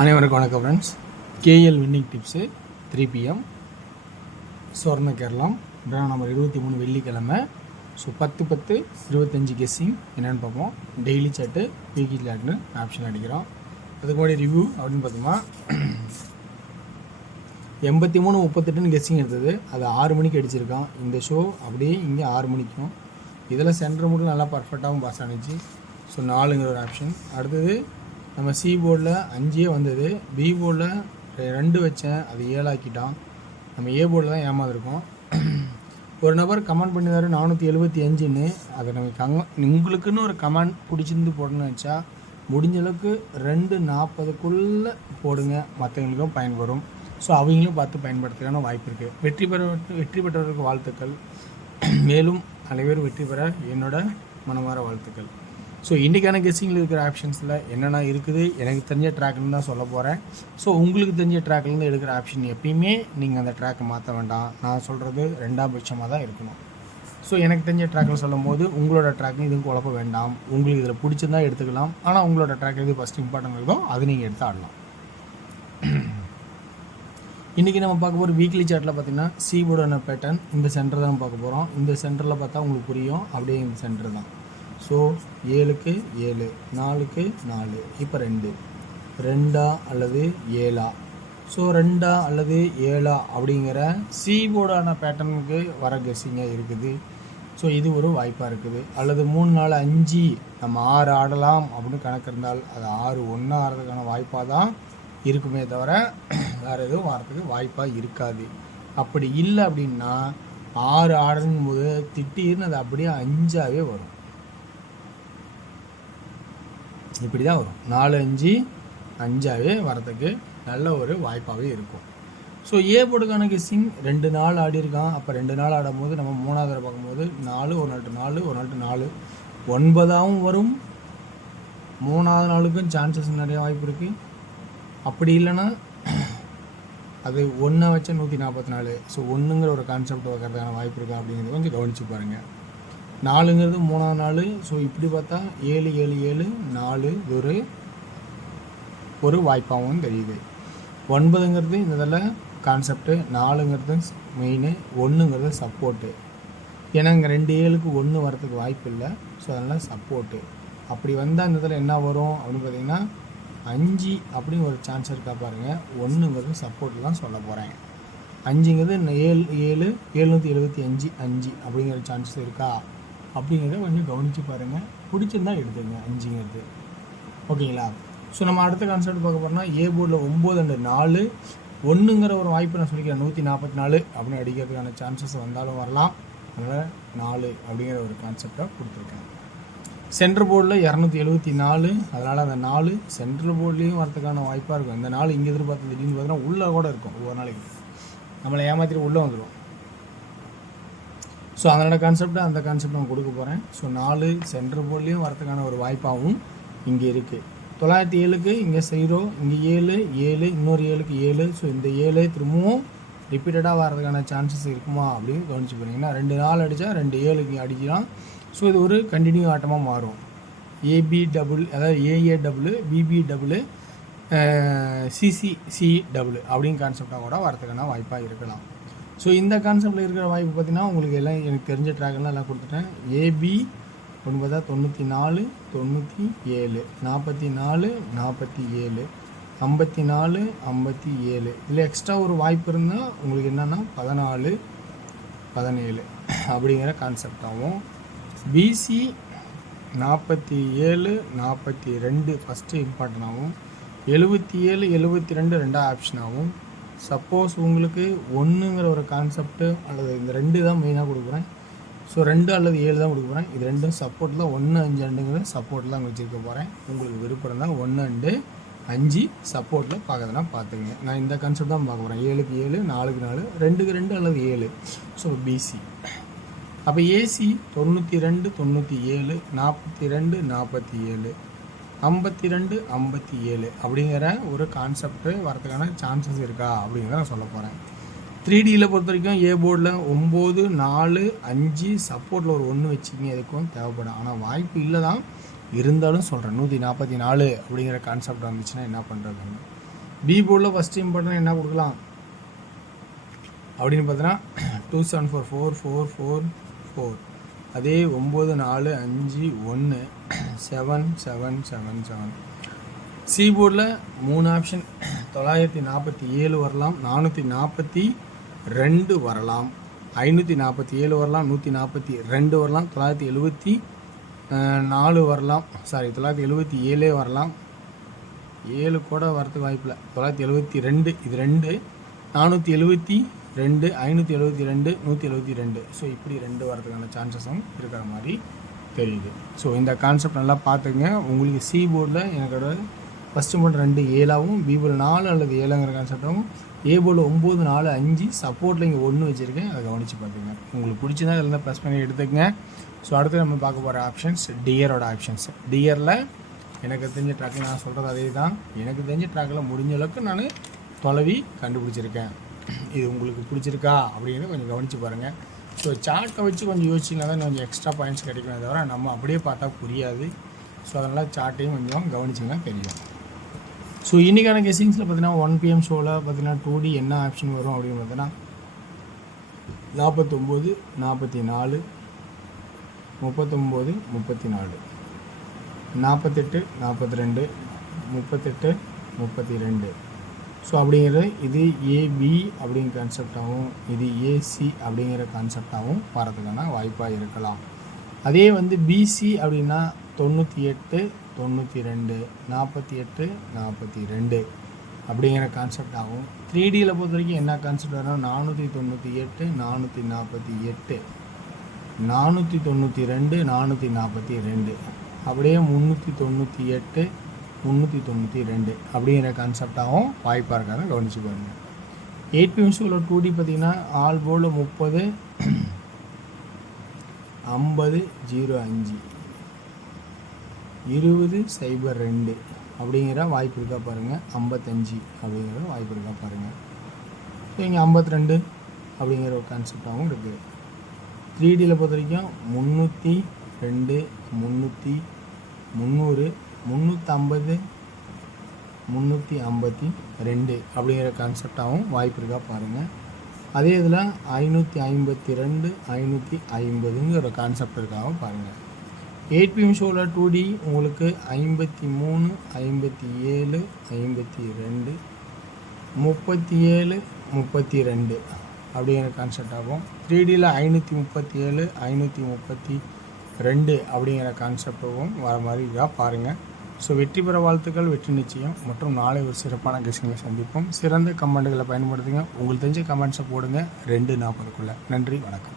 அனைவருக்கும் வணக்கம் friends. KL winning tips 3 PM Swarna Keralam number 23 வெள்ளிக்கிழமை. ஸோ 10-10-25 கெஸ்ஸிங் என்னென்னு பார்ப்போம். டெய்லி சாட்டு வீக்லி சாட்னு ஆப்ஷன் அடிக்கிறோம். அதுக்கு முன்னாடி ரிவ்யூ அப்படின்னு பார்த்தோம்னா 83-38 கெஸ்ஸிங் எடுத்தது. அது 6 மணிக்கு அடிச்சிருக்கான். இந்த ஷோ அப்படியே இங்கே 6 மணிக்கும். இதில் சென்டர் மட்டும் நல்லா பர்ஃபெக்டாகவும் பாஸ் ஆனிச்சு. ஸோ 4ங்கிற ஒரு ஆப்ஷன். அடுத்தது நம்ம சி போர்டில் 5 வந்தது. பி போர்டில் 2 வச்சேன், அது 7 ஆக்கிட்டான். நம்ம ஏ போர்டில் தான் ஏமாந்துருக்கோம். ஒரு நபர் கமெண்ட் பண்ணியிருந்தாரு 475ன்னு. அதை நம்ம உங்களுக்குன்னு ஒரு கமெண்ட் பிடிச்சிருந்து போடணும்னு வச்சா முடிஞ்ச அளவுக்கு 2:40க்குள்ளே போடுங்க, மற்றவங்களுக்கும் பயன்படும். ஸோ அவங்களும் பார்த்து பயன்படுத்துறதுக்கான வாய்ப்பு இருக்குது. வெற்றி பெற்றவர்களுக்கு வாழ்த்துக்கள். மேலும் அனைவரும் வெற்றி பெற என்னோட மனமார வாழ்த்துக்கள். ஸோ இன்றைக்கான கெஸ்ஸிங்கில் இருக்கிற ஆப்ஷன்ஸில் என்னென்ன இருக்குது, எனக்கு தெரிஞ்ச ட்ராக்லேருந்து தான் சொல்ல போகிறேன். ஸோ உங்களுக்கு தெரிஞ்ச ட்ராக்லேருந்து எடுக்கிற ஆப்ஷன் எப்பயுமே நீங்கள் அந்த ட்ராக்கை மாற்ற வேண்டாம். நான் சொல்கிறது 2ஆம் பட்சமாக தான் இருக்கணும். ஸோ எனக்கு தெரிஞ்ச ட்ராக்கில் சொல்லும் போது உங்களோட ட்ராக்லையும் இதுவும் குழப்ப வேண்டாம். உங்களுக்கு இதில் பிடிச்சிருந்தா எடுத்துக்கலாம். ஆனால் உங்களோட ட்ராக் எது ஃபஸ்ட் இம்பார்ட்டன்ட் இருக்கோ அது நீங்கள் எடுத்து ஆடலாம். இன்றைக்கி நம்ம பார்க்க போகிற வீக்லி சார்ட்டில் பார்த்திங்கன்னா சி போர்டான பேட்டர்ன் இந்த சென்டர் தான் பார்க்க போகிறோம். இந்த சென்டரில் பார்த்தா உங்களுக்கு புரியும், அப்படியே இந்த சென்டர் தான். ஸோ 7க்கு 7, 4க்கு 4, இப்போ 2 அல்லது 7. ஸோ 2 அல்லது 7 அப்படிங்கிற சி போர்டான பேட்டர்னுக்கு வர கெஸ்ஸிங்காக இருக்குது. ஸோ இது ஒரு வாய்ப்பாக இருக்குது. அல்லது 3, 4, 5 நம்ம 6 ஆடலாம் அப்படின்னு கணக்கு இருந்தால் அது 6 1 ஆகிறதுக்கான வாய்ப்பாக தான் இருக்குமே தவிர வேறு எதுவும் வரத்துக்கு வாய்ப்பாக இருக்காது. அப்படி இல்லை அப்படின்னா 6 ஆடுறதுங்கும் போது திட்டின்னு அது அப்படியே 5ஆகவே வரும். இப்படி தான் வரும். 4, 5, 5ஆகவே வரதுக்கு நல்ல ஒரு வாய்ப்பாகவே இருக்கும். ஸோ ஏ போர்டுக்கான கெஸ்ஸிங் 2 நாள் ஆடி இருக்கான். அப்போ 2 நாள் ஆடும்போது நம்ம 3ஆவது பார்க்கும்போது 4, ஒரு நாள் 4, ஒரு நாள் 4, 9ஆகவும் வரும். 3ஆவது நாளுக்கும் சான்சஸ் நிறைய வாய்ப்பு இருக்குது. அப்படி இல்லைன்னா அது 1 வச்சா 144. ஸோ 1ங்கிற ஒரு கான்செப்ட் வைக்கிறதுக்கான வாய்ப்பு இருக்கா அப்படிங்கிறது கொஞ்சம் கவனித்து பாருங்கள். 4ங்கிறது 3ஆவது நாள். ஸோ இப்படி பார்த்தா 7, 7, 7, 4 இது ஒரு வாய்ப்பாகவும் தெரியுது. 9ங்கிறது இந்த இதில் கான்செப்டு, 4ங்கிறது மெயின், 1ங்கிறது சப்போர்ட்டு. ஏன்னா இங்கே 2 7க்கு 1 வரத்துக்கு வாய்ப்பு இல்லை. ஸோ அதனால் சப்போர்ட்டு. அப்படி வந்தால் இந்த இதில் என்ன வரும் அப்படின்னு பார்த்தீங்கன்னா 5 அப்படின்னு ஒரு சான்ஸ் இருக்கா பாருங்கள். 1ங்கிறது சப்போர்ட்டு தான் சொல்ல போகிறேன். 5ங்கிறது 7, 775, 5 அப்படிங்கிற சான்சஸ் இருக்கா அப்படிங்கிறத கொஞ்சம் கவனித்து பாருங்கள். பிடிச்சிருந்தா எடுத்துங்க 5ங்கிறது. ஓகேங்களா? ஸோ நம்ம அடுத்த கான்செப்ட் பார்க்க போகிறோம்னா ஏ போர்டில் 9 and 4, 1ங்கிற ஒரு வாய்ப்பு நான் சொல்லிக்கிறேன். 144 அப்படின்னு அடிக்கிறதுக்கான சான்சஸ் வந்தாலும் வரலாம். அதனால் 4 அப்படிங்கிற ஒரு கான்செப்டாக கொடுத்துருக்கேன். சென்ட்ரல் போர்டில் 274, அதனால் அந்த 4 சென்ட்ரல் போர்ட்லேயும் வரதுக்கான வாய்ப்பாக இருக்கும். இந்த 4 இங்கே எதிர்பார்த்து திடீர்னு பார்த்தீங்கன்னா உள்ளே கூட இருக்கும். ஒவ்வொரு நாளைக்கு நம்மளை ஏமாற்றிட்டு உள்ளே வந்துடும். ஸோ அதனோட கான்செப்ட் அந்த கான்செப்ட் நான் கொடுக்க போகிறேன். ஸோ 4 சென்ட்ரல் போர்ட்லேயும் வரதுக்கான ஒரு வாய்ப்பாகவும் இங்கே இருக்குது. 907க்கு இங்கே 0, இங்கே 7, 7, இன்னொரு 7க்கு 7. ஸோ இந்த 7 திரும்பவும் ரிப்பீட்டடாக வர்றதுக்கான சான்சஸ் இருக்குமா அப்படின்னு கவனிச்சு போனீங்கன்னா 2 4 அடித்தா 2 7க்கு அடிக்கலாம். ஸோ இது ஒரு கண்டினியூ ஆட்டமாக மாறும். ஏபி டபுள், அதாவது AA double, BB double, CCC double அப்படிங்கிற கான்செப்டாக கூட வரதுக்கான வாய்ப்பாக இருக்கலாம். ஸோ இந்த கான்செப்டில் இருக்கிற வாய்ப்பு பார்த்தீங்கன்னா உங்களுக்கு எல்லாம் எனக்கு தெரிஞ்ச ட்ராக்லாம் எல்லாம் கொடுத்துட்டேன். ஏபி ஒன்று பார்த்தா 94, 97, 44, 47, 54, 57. இதில் எக்ஸ்ட்ரா ஒரு வாய்ப்பு இருந்தால் உங்களுக்கு என்னென்னா 14, 17 அப்படிங்கிற கான்செப்டாகவும், பிசி 47, 42 ஃபஸ்ட்டு இம்பார்ட்டனாகவும், 77, 72 2ஆவது ஆப்ஷனாகவும். சப்போஸ் உங்களுக்கு 1ங்கிற ஒரு கான்செப்ட்டு அல்லது இந்த 2 தான் மெயினாக கொடுக்குறேன். ஸோ 2 அல்லது 7 தான் கொடுக்க போகிறேன். இது 2 சப்போர்ட்டில் 1, 5, 2ங்கிற சப்போர்ட்டில் தான் வச்சுருக்க போகிறேன். உங்களுக்கு விருப்பம் இருந்தால் 1 and 5 சப்போர்ட்டில் பார்க்குறதுனா பார்த்துக்குங்க. நான் இந்த கான்செப்ட் தான் பார்க்க போகிறேன். 7க்கு 7, 4க்கு 4, 2க்கு 2 அல்லது 7. So PC. அப்போ ஏசி 92, 97, 42, 47, 52, 57 அப்படிங்கிற ஒரு கான்செப்ட்டு வரதுக்கான சான்சஸ் இருக்கா அப்படிங்கிறத நான் சொல்ல போகிறேன். 3Dயில் பொறுத்த வரைக்கும் ஏ போர்டில் 9, 4, 5 சப்போர்ட்டில் ஒரு 1 வச்சுக்கிங்க எதுக்கும் தேவைப்படும். ஆனால் வாய்ப்பு இல்லை தான், இருந்தாலும் சொல்கிறேன். 144 அப்படிங்கிற கான்செப்ட் வந்துச்சுன்னா என்ன பண்ணுறதுன்னு. பி போர்டில் ஃபஸ்ட் இம்பார்ட்டன் என்ன கொடுக்கலாம் அப்படின்னு பார்த்தோன்னா 2 7 4 4 4 4 4. அதே 9 4 5 1 7 7 7 7. சி போர்டில் 3 ஆப்ஷன் 947 வரலாம், 442 வரலாம், 547 வரலாம், 142 வரலாம், 974 வரலாம், 977 வரலாம், 7 கூட வரதுக்கு வாய்ப்பில்லை, 972 இது 2, 472 572 172. ஸோ இப்படி 2 வரதுக்கான சான்சஸும் இருக்கிற மாதிரி தெரியுது. ஸோ இந்த கான்செப்ட் நல்லா பார்த்துங்க. உங்களுக்கு சி போர்டில் எனக்கோட ஃபஸ்ட்டு மட்டும் 2 7ஆகவும், பி போர்டில் 4 அல்லது 7ங்கிற கான்செப்டாகவும், ஏ போர்டில் 9 4 5 சப்போர்ட்டில் இங்கே 1 வச்சுருக்கேன். அதை கவனித்து பார்த்துங்க. உங்களுக்கு பிடிச்சதா இருந்தால் ப்ளஸ் பண்ணி எடுத்துக்கங்க. ஸோ அடுத்து நம்ம பார்க்க போகிற ஆப்ஷன்ஸ் டியரோட ஆப்ஷன்ஸ். டியரில் எனக்கு தெரிஞ்ச ட்ராக்கில் நான் சொல்கிறது அதே தான். எனக்கு தெரிஞ்ச ட்ராக்கில் முடிஞ்ச அளவுக்கு நான் தொலைவி கண்டுபிடிச்சிருக்கேன். இது உங்களுக்கு பிடிச்சிருக்கா அப்படின்னு கொஞ்சம் கவனித்து பாருங்கள். ஸோ சார்ட்டை வச்சு கொஞ்சம் யோசிச்சிங்கன்னா தான் கொஞ்சம் எக்ஸ்ட்ரா பாயிண்ட்ஸ் கிடைக்குமே தவிர நம்ம அப்படியே பார்த்தா புரியாது. ஸோ அதனால் சார்ட்டையும் கொஞ்சம் கவனிச்சிங்கன்னா தெரியும். ஸோ இன்றைக்கான கெஸ்ஸிங்ஸில் பார்த்தீங்கன்னா 1 PM ஷோவில் பார்த்தீங்கன்னா 2D என்ன ஆப்ஷன் வரும் அப்படின்னு பார்த்தீங்கன்னா 49 44 39 34 48 42 38 32. ஸோ அப்படிங்கிறது இது ஏபி அப்படிங்கிற கான்செப்டாகவும், இது ஏசி அப்படிங்கிற கான்செப்டாகவும் வரதுக்கான வாய்ப்பாக இருக்கலாம். அதே வந்து பிசி அப்படின்னா 98 92 48 42 அப்படிங்கிற கான்செப்டாகவும், 3Dயில் பொறுத்த வரைக்கும் என்ன கான்செப்ட் வரும் 498 448 492 442 அப்படியே 398 392 அப்படிங்கிற கான்செப்டாகவும் வாய்ப்பாக இருக்காங்க. கவனிச்சு பாருங்கள். 8 PM ஷோவில் 2D பார்த்திங்கன்னா ஆல் போர்டில் 30 50 05 20 02 அப்படிங்கிற வாய்ப்பு இருக்கா பாருங்கள். 55 அப்படிங்கிற வாய்ப்பு இருக்கா பாருங்கள். ஸோ இங்கே 52 அப்படிங்கிற ஒரு கான்செப்டாகவும் இருக்குது. 3Dயில் பொறுத்த வரைக்கும் 302 300 300 350 352 அப்படிங்கிற கான்செப்டாகவும் வாய்ப்பு இருக்கா பாருங்கள். அதே இதில் 552 550ங்கிற ஒரு கான்செப்ட் இருக்காகவும் பாருங்கள். 8 PM ஷோவில் 2D உங்களுக்கு 53 57 52 37 32 அப்படிங்கிற கான்செப்டாகவும், 3Dயில் 537 532 அப்படிங்கிற கான்செப்டாகவும் வர மாதிரி இருக்கா பாருங்கள். ஸோ வெற்றி பெற வாழ்த்துக்கள், வெற்றி நிச்சயம். மற்றும் நாளை ஒரு சிறப்பான கெஸ்டிங்களை சந்திப்போம். சிறந்த கமெண்ட்டுகளை பயன்படுத்துங்க. உங்களுக்கு தெரிஞ்ச கமெண்ட்ஸை போடுங்க 2:40க்குள்ளே. நன்றி, வணக்கம்.